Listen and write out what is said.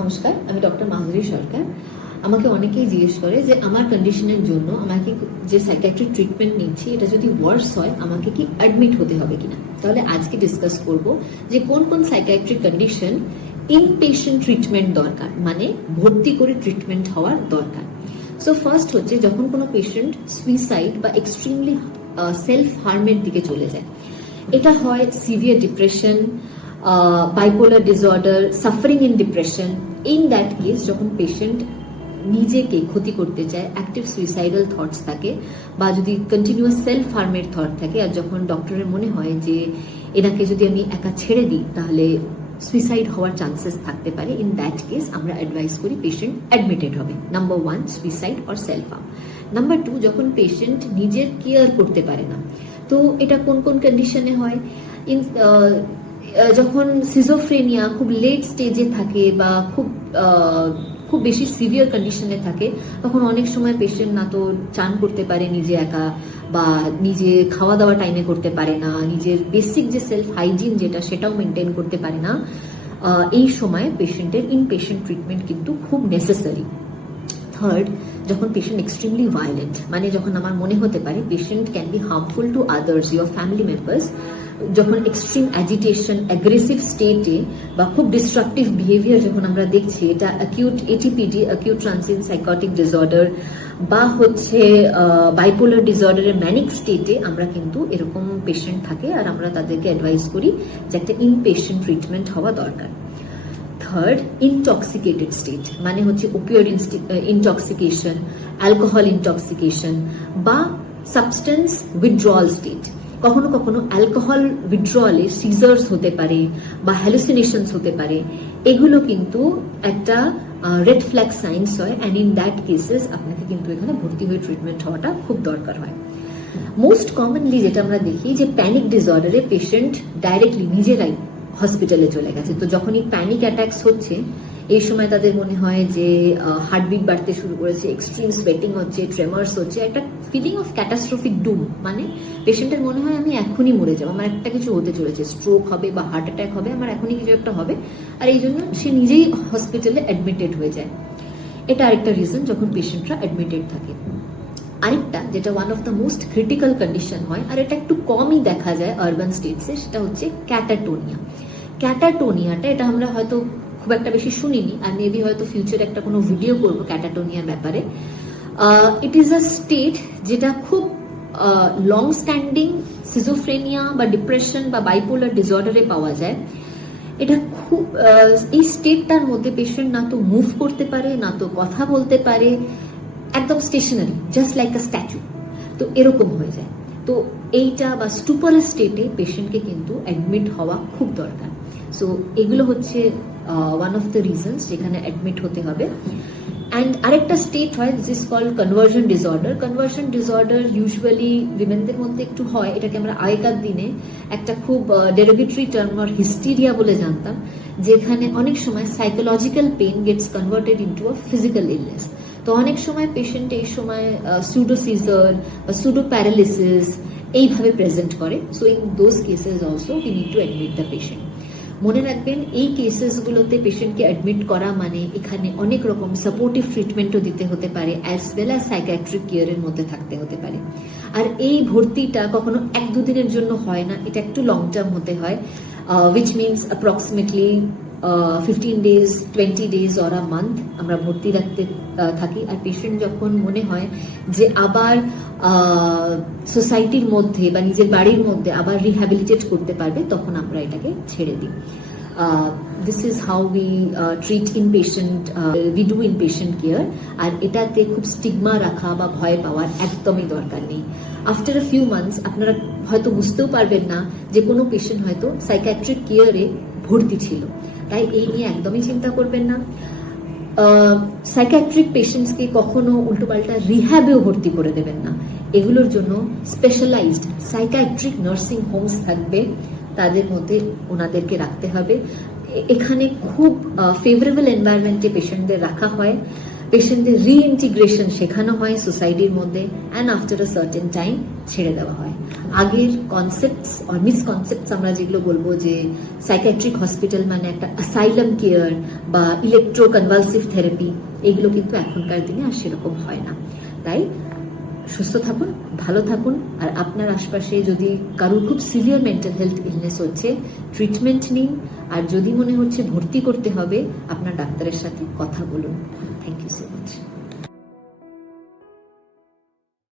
নমস্কার, আমি ডক্টর মাধুরী সরকার। আমাকে অনেকেই জিজ্ঞেস করে যে আমার কন্ডিশনের জন্য আমাকে যে সাইকিয়াট্রিক ট্রিটমেন্ট নিচ্ছি এটা যদি ওয়ার্স হয় আমাকে কি অ্যাডমিট হতে হবে কিনা। তাহলে আজকে ডিসকাস করব যে কোন কোন সাইকিয়াট্রিক কন্ডিশন ইনপেশেন্ট ট্রিটমেন্ট দরকার, মানে ভর্তি করে ট্রিটমেন্ট হওয়ার দরকার। সো ফার্স্ট হচ্ছে যখন কোনো পেশেন্ট সুইসাইড বা এক্সট্রিমলি সেলফ হার্মের দিকে চলে যায়। এটা হয় severe depression, bipolar disorder, suffering in depression. In that case, যখন পেশেন্ট নিজেকে ক্ষতি করতে চায়, অ্যাক্টিভ সুইসাইডাল থটস থাকে বা যদি কন্টিনিউয়াস সেলফ হার্মের থট থাকে, আর যখন ডক্টরের মনে হয় যে এনাকে যদি আমি একা ছেড়ে দিই তাহলে সুইসাইড হওয়ার চান্সেস থাকতে পারে, ইন দ্যাট কেস আমরা অ্যাডভাইস করি পেশেন্ট অ্যাডমিটেড হবে। Number 1 suicide or self harm. Number 2 যখন পেশেন্ট নিজের কেয়ার করতে পারে না। তো এটা কোন কোন কন্ডিশনে হয়? যখন সিজোফ্রেনিয়া খুব লেট স্টেজে থাকে বা খুব বেশি সিভিয়ার কন্ডিশনে থাকে, তখন অনেক সময় পেশেন্ট না তো চান করতে পারে নিজে একা, বা নিজে খাওয়া দাওয়া টাইমে করতে পারে না, নিজের বেসিক যে সেলফ হাইজিন যেটা সেটাও মেনটেন করতে পারে না। এই সময় পেশেন্টের ইনপেশেন্ট ট্রিটমেন্ট কিন্তু খুব নেসেসারি। থার্ড, যখন পেশেন্ট এক্সট্রিমলি ভায়োলেন্ট, মানে যখন আমার মনে হতে পারে patient can be harmful to others, your family members, যখন এক্সট্রিম অ্যাজিটেশন, অ্যাগ্রেসিভ স্টেটে বা খুব ডিস্ট্রাকটিভ বিহেভিয়ার যখন আমরা দেখছি, এটা acute ATPD, acute transient psychotic disorder, বা হচ্ছে বাইপোলার ডিসঅর্ডারের ম্যানিক স্টেটে আমরা কিন্তু এরকম পেশেন্ট থাকে, আর আমরা তাদেরকে অ্যাডভাইস করি যে একটা ইনপেশেন্ট ট্রিটমেন্ট হওয়া দরকার। থার্ড, ইনটক্সিকেটেড স্টেট, মানে হচ্ছে ওপিওয়েড ইনটক্সিকেশন, অ্যালকোহল ইনটক্সিকেশন বা সাবস্টেন্স উইথড্রয়াল স্টেট। কখনো কখনো অ্যালকোহল উইথড্রয়ালে সিজার্স হতে পারে বা হ্যালুসিনেশনস হতে পারে। এগুলো কিন্তু একটা রেড ফ্ল্যাগ সাইন্স হয়, অ্যান্ড ইন দ্যাট কেসেস আপনাকে কিন্তু এখানে ভর্তি হয়ে ট্রিটমেন্ট হওয়াটা খুব দরকার হয়। মোস্ট কমনলি যেটা আমরা দেখি যে প্যানিক ডিসঅর্ডারে পেশেন্ট ডাইরেক্টলি নিজেরাই হসপিটালে চলে গেছে। তো যখনই প্যানিক অ্যাটাকস হচ্ছে, এই সময় তাদের মনে হয় যে হার্টবিট বাড়তে শুরু করেছে, এক্সট্রিম সোয়েটিং হচ্ছে, ট্রেমার্স হচ্ছে, একটা ফিলিং অফ ক্যাটাস্ট্রফিক ডুম, মানে পেশেন্টের মনে হয় আমি এখনই মরে যাবো, আমার একটা কিছু হতে চলেছে, স্ট্রোক হবে বা হার্ট অ্যাটাক হবে, আমার এখনই কিছু একটা হবে, আর এই জন্য সে নিজেই হসপিটালে অ্যাডমিটেড হয়ে যায়। এটা আরেকটা রিজন যখন পেশেন্টরা অ্যাডমিটেড থাকে। আরেকটা যেটা one of the most critical condition হয়, আর এটা একটু কমই দেখা যায় আরবান স্টেটসে, সেটা হচ্ছে ক্যাটাটোনিয়া। ক্যাটাটোনিয়াটা এটা আমরা হয়তো খুব একটা বেশি শুনিনি, আর মেবি হয়তো ফিউচারে একটা কোনো ভিডিও করবো ক্যাটাটোনিয়ার ব্যাপারে। ইট ইজ আ স্টেট যেটা খুব লং স্ট্যান্ডিং সিজোফ্রেনিয়া বা ডিপ্রেশন বা বাইপোলার ডিসঅর্ডারে পাওয়া যায়। এটা খুব এই স্টেটটার মধ্যে পেশেন্ট না তো মুভ করতে পারে, না তো কথা বলতে পারে, একদম stationary, just like a statue. তো এরকম হয়ে যায়। তো এইটা বা স্টুপারাস স্টেটে পেশেন্টকে কিন্তু অ্যাডমিট হওয়া খুব দরকার। সো এগুলো হচ্ছে ওয়ান অফ দ্য রিজনস যেখানে অ্যাডমিট হতে হবে। অ্যান্ড আরেকটা স্টেট হয় this called conversion disorder. Conversion disorder usually উইমেনদের মধ্যে একটু হয়, এটাকে আমরা আগেকার দিনে একটা খুব ডেরোগেটরি টার্ম আর হিস্টিরিয়া বলে জানতাম, যেখানে অনেক সময় psychological pain gets converted into a physical illness. তো অনেক সময় পেশেন্ট এই সময় সুডো সিজার বা সুডো প্যারালিসিস এইভাবে প্রেজেন্ট করে। So in those cases also we need to admit the patient. মনে রাখবেন এই কেসেসগুলোতে পেশেন্টকে অ্যাডমিট করা মানে এখানে অনেক রকম সাপোর্টিভ ট্রিটমেন্টও দিতে হতে পারে, অ্যাজ ওয়েল অ্যাজ সাইকিয়াট্রিক কেয়ারের মধ্যে থাকতে হতে পারে। আর এই ভর্তিটা কখনো 1-2 দিনের জন্য হয় না, এটা একটু লং টার্ম হতে হয়, which means approximately 15 days, 20 days or a month আমরা ভর্তি রাখতে থাকি। আর পেশেন্ট যখন মনে হয় যে আবার সোসাইটির মধ্যে বা নিজের বাড়ির মধ্যে আবার রিহ্যাবিলিটেট করতে পারবে, তখন আমরা এটাকে ছেড়ে দিই। This is how we treat inpatient, we do inpatient care. আর এটাতে খুব স্টিগমা রাখা বা ভয় পাওয়ার একদমই দরকার নেই। আফটার আ ফিউ মান্থস আপনারা হয়তো বুঝতেও পারবেন না যে কোনো পেশেন্ট হয়তো সাইকিয়াট্রিক কেয়ারে ভর্তি ছিল, তাই এই নিয়ে একদমই চিন্তা করবেন না। সাইকিয়াট্রিক পেশেন্টসকে কখনো উল্টোপাল্টা রিহ্যাবেও ভর্তি করে দেবেন না। এগুলোর জন্য স্পেশালাইজড সাইকিয়াট্রিক নার্সিং হোমস থাকবে, তাদের মধ্যে ওনাদেরকে রাখতে হবে। এখানে খুব ফেভারেবল এনভায়রনমেন্টে পেশেন্টদের রাখা হয়, পেশেন্টদের রিইন্টিগ্রেশন শেখানো হয় সোসাইটির মধ্যে, and after a certain time ছেড়ে দেওয়া হয়। আগের কনসেপ্টস আর মিসকনসেপ্টস আমরা যেগুলো বলবো যে সাইকিয়াট্রিক হসপিটাল মানে একটা অ্যাসাইলাম কেয়ার বা ইলেকট্রো কনভালসিভ থেরাপি, এগুলো কিন্তু এখনকার দিনে আর সেরকম হয় না। তাই সুস্থ থাকুন, ভালো থাকুন, আর আপনার আশপাশে যদি কারোর খুব সিভিয়ার মেন্টাল হেলথ ইলনেস হচ্ছে, ট্রিটমেন্ট নিন, আর যদি মনে হচ্ছে ভর্তি করতে হবে আপনার ডাক্তারের সাথে কথা বলুন। Thank you so much.